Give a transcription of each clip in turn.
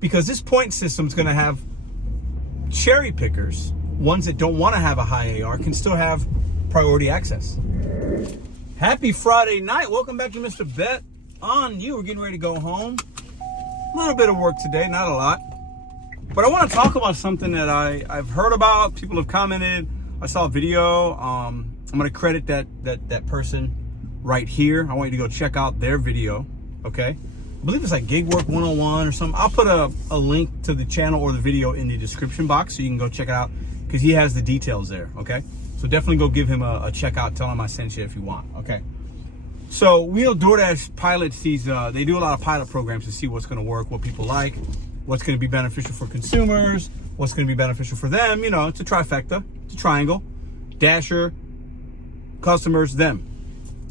because this point system is going to have cherry pickers, ones that don't want to have a high AR can still have priority access. Happy Friday night. Welcome back to Mr.BetonYou. We're getting ready to go home. A little bit of work today, not a lot. But I want to talk about something that I've heard about. People have commented. I saw a video. I'm going to credit that person right here. I want you to go check out their video, okay? I believe it's like Gig Work 101 or something. I'll put a link to the channel or the video in the description box so you can go check it out because he has the details there, okay? So definitely go give him a check out. Tell him I sent you if you want, okay? So we know DoorDash pilots these, they do a lot of pilot programs to see what's going to work, what people like, what's going to be beneficial for consumers, what's going to be beneficial for them. You know, it's a trifecta, it's a triangle. Dasher, customers, them.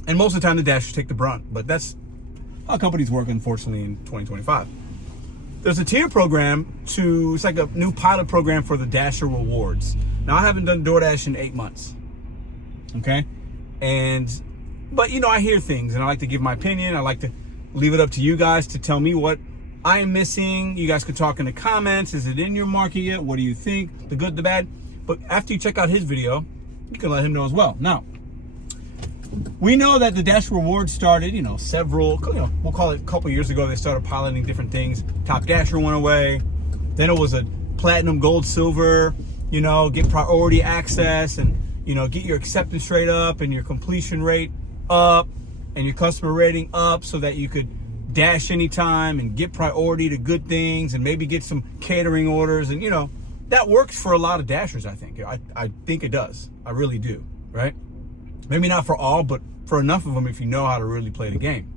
And most of the time the Dashers take the brunt, but that's how companies work, unfortunately, in 2025. There's a tier program it's like a new pilot program for the Dasher rewards. Now, I haven't done DoorDash in 8 months, okay? But you know, I hear things and I like to give my opinion. I like to leave it up to you guys to tell me what I am missing. You guys could talk in the comments. Is it in your market yet? What do you think? The good, the bad? But after you check out his video, you can let him know as well. Now, we know that the Dash Rewards started, we'll call it a couple years ago. They started piloting different things. Top Dasher went away. Then it was a platinum, gold, silver, get priority access and, get your acceptance rate up and your completion rate up and your customer rating up so that you could dash anytime and get priority to good things and maybe get some catering orders. And, that works for a lot of Dashers, I think. I think it does. I really do, right? Maybe not for all, but for enough of them if you know how to really play the game.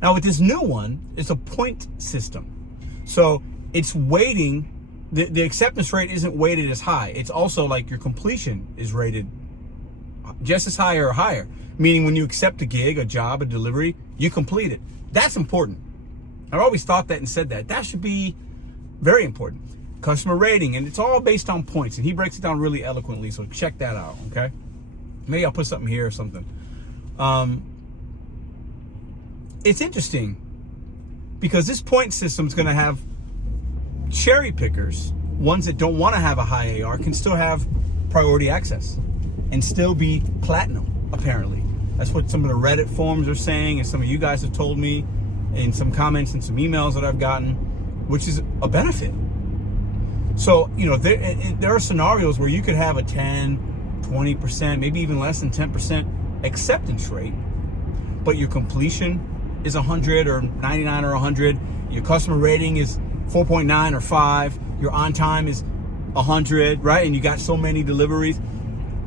Now with this new one, it's a point system. So it's weighting, the acceptance rate isn't weighted as high. It's also like your completion is rated just as high or higher. Meaning when you accept a gig, a job, a delivery, you complete it. That's important. I've always thought that and said that. That should be very important. Customer rating, and it's all based on points. And he breaks it down really eloquently, so check that out, okay? Maybe I'll put something here or something. It's interesting because this point system is going to have cherry pickers, ones that don't want to have a high AR can still have priority access and still be platinum, apparently. That's what some of the Reddit forums are saying, and some of you guys have told me in some comments and some emails that I've gotten, which is a benefit. So, there are scenarios where you could have a 10, 20%, maybe even less than 10% acceptance rate, but your completion is 100 or 99 or 100. Your customer rating is 4.9 or 5. Your on time is 100, right? And you got so many deliveries,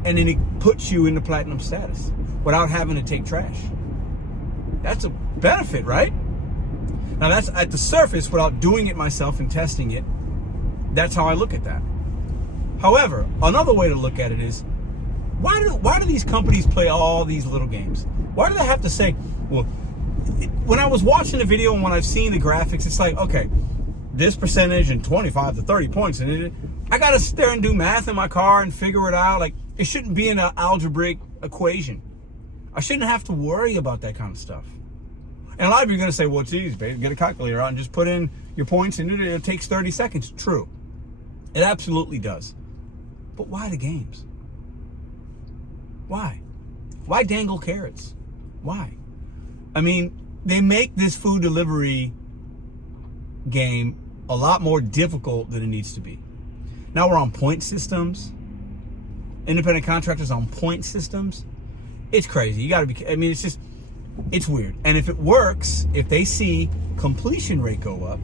and then it puts you into platinum status without having to take trash. That's a benefit, right? Now that's at the surface without doing it myself and testing it. That's how I look at that. However, another way to look at it is, why do these companies play all these little games? Why do they have to say, well, when I was watching the video and when I've seen the graphics, it's like, okay, this percentage and 25 to 30 points. And I got to sit there and do math in my car and figure it out. Like, it shouldn't be an algebraic equation. I shouldn't have to worry about that kind of stuff. And a lot of you are going to say, well, geez, babe, get a calculator out and just put in your points and it takes 30 seconds. True. It absolutely does. But why the games? Why? Why dangle carrots? Why? I mean, they make this food delivery game a lot more difficult than it needs to be. Now we're on point systems. Independent contractors on point systems. It's crazy. You got to be, it's weird. And if it works, if they see completion rate go up,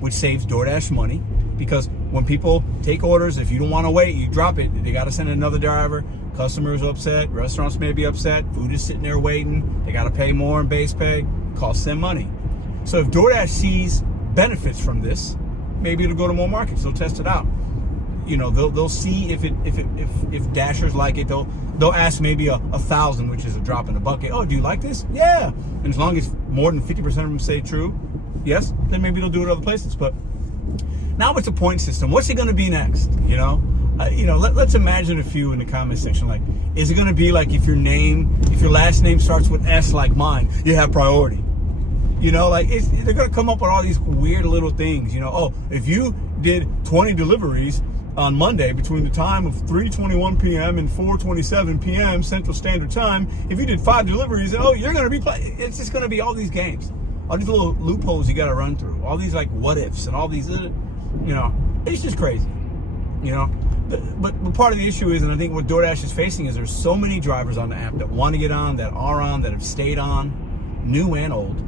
which saves DoorDash money, because when people take orders, if you don't want to wait, you drop it, they got to send another driver. Customers are upset, restaurants may be upset, food is sitting there waiting, they got to pay more in base pay, costs them money. So if DoorDash sees benefits from this, maybe it'll go to more markets, they'll test it out. They'll see if Dashers like it, they'll ask maybe 1,000, which is a drop in the bucket. Oh, do you like this? Yeah. And as long as more than 50% of them say true, yes, then maybe they'll do it other places. But now it's a point system. What's it going to be next? Let's imagine a few in the comment section. Like, is it going to be like if your last name starts with S like mine, you have priority? You know, like they're going to come up with all these weird little things. You know, oh, if you did 20 deliveries on Monday between the time of 3:21 p.m. and 4:27 p.m. Central Standard Time, if you did 5 deliveries, oh, you're going to be it's just going to be all these games, all these little loopholes you got to run through, all these like what ifs and all these, you know, it's just crazy, you know. But part of the issue is, and I think what DoorDash is facing is there's so many drivers on the app that want to get on, that are on, that have stayed on, new and old.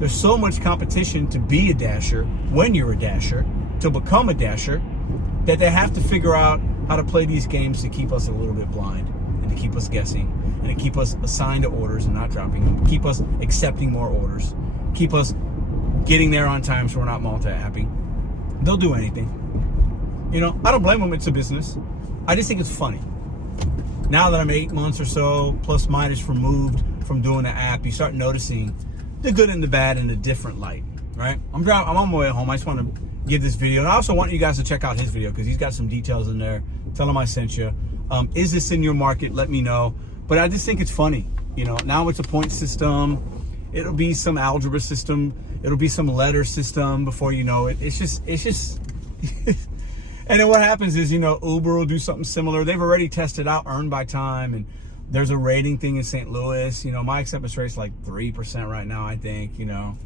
There's so much competition to be a Dasher when you're a Dasher, to become a Dasher, that they have to figure out how to play these games to keep us a little bit blind and to keep us guessing and to keep us assigned to orders and not dropping them, keep us accepting more orders, keep us getting there on time so we're not multi-apping. They'll do anything. You know, I don't blame them. It's a business. I just think it's funny. Now that I'm 8 months or so, plus minus removed from doing the app, you start noticing the good and the bad in a different light, right? I'm on my way home. I just want to give this video. And I also want you guys to check out his video because he's got some details in there. Tell him I sent you. Is this in your market? Let me know. But I just think it's funny. You know, now it's a point system. It'll be some algebra system. It'll be some letter system before you know it. It's just and then what happens is, you know, Uber will do something similar. They've already tested out earn by time, and there's a rating thing in St. Louis. You know, my acceptance rate's like 3% right now, I think, you know.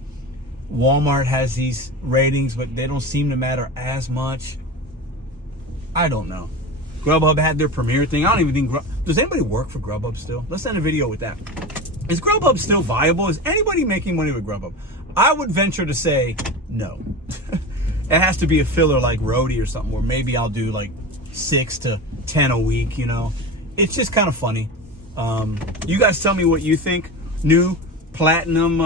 Walmart has these ratings, but they don't seem to matter as much. I don't know. Grubhub had their premiere thing. I don't even think does anybody work for Grubhub still? Let's end a video with that. Is Grubhub still viable? Is anybody making money with Grubhub? I would venture to say no. It has to be a filler like Roadie or something, where maybe I'll do like 6 to 10 a week, you know. It's just kind of funny. You guys tell me what you think. New platinum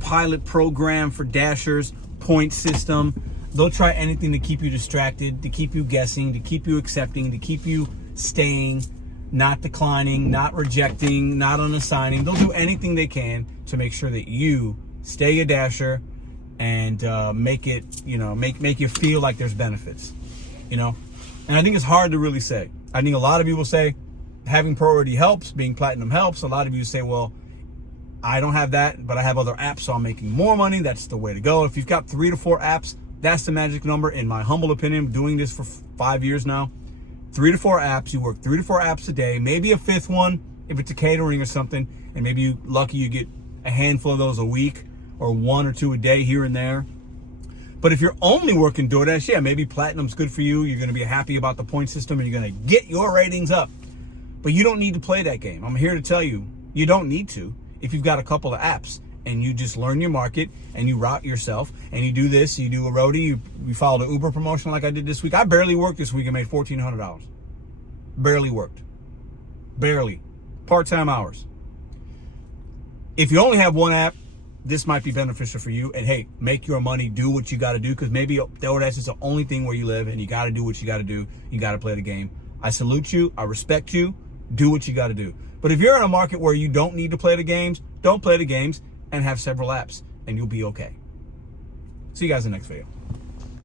pilot program for Dashers, point system. They'll try anything to keep you distracted, to keep you guessing, to keep you accepting, to keep you staying, not declining, not rejecting, not unassigning. They'll do anything they can to make sure that you stay a Dasher and make it, you know, make you feel like there's benefits, you know. And I think it's hard to really say. I think a lot of people say having priority helps, being platinum helps. A lot of you say, well, I don't have that, but I have other apps, so I'm making more money. That's the way to go. If you've got 3 to 4 apps, that's the magic number, in my humble opinion. Doing this for 5 years now. 3 to 4 apps. You work 3 to 4 apps a day, maybe a 5th one if it's a catering or something, and maybe you lucky you get a handful of those a week, or 1 or 2 a day here and there. But if you're only working DoorDash, yeah, maybe platinum's good for you. You're going to be happy about the point system, and you're going to get your ratings up. But you don't need to play that game. I'm here to tell you, you don't need to. If you've got a couple of apps and you just learn your market and you route yourself and you do this, you do a Roadie, you followed an Uber promotion like I did this week. I barely worked this week and made $1,400. Barely worked. Barely. Part-time hours. If you only have one app, this might be beneficial for you. And hey, make your money, do what you got to do, because maybe DoorDash is the only thing where you live and you got to do what you got to do. You got to play the game. I salute you. I respect you. Do what you got to do. But if you're in a market where you don't need to play the games, don't play the games and have several apps and you'll be okay. See you guys in the next video.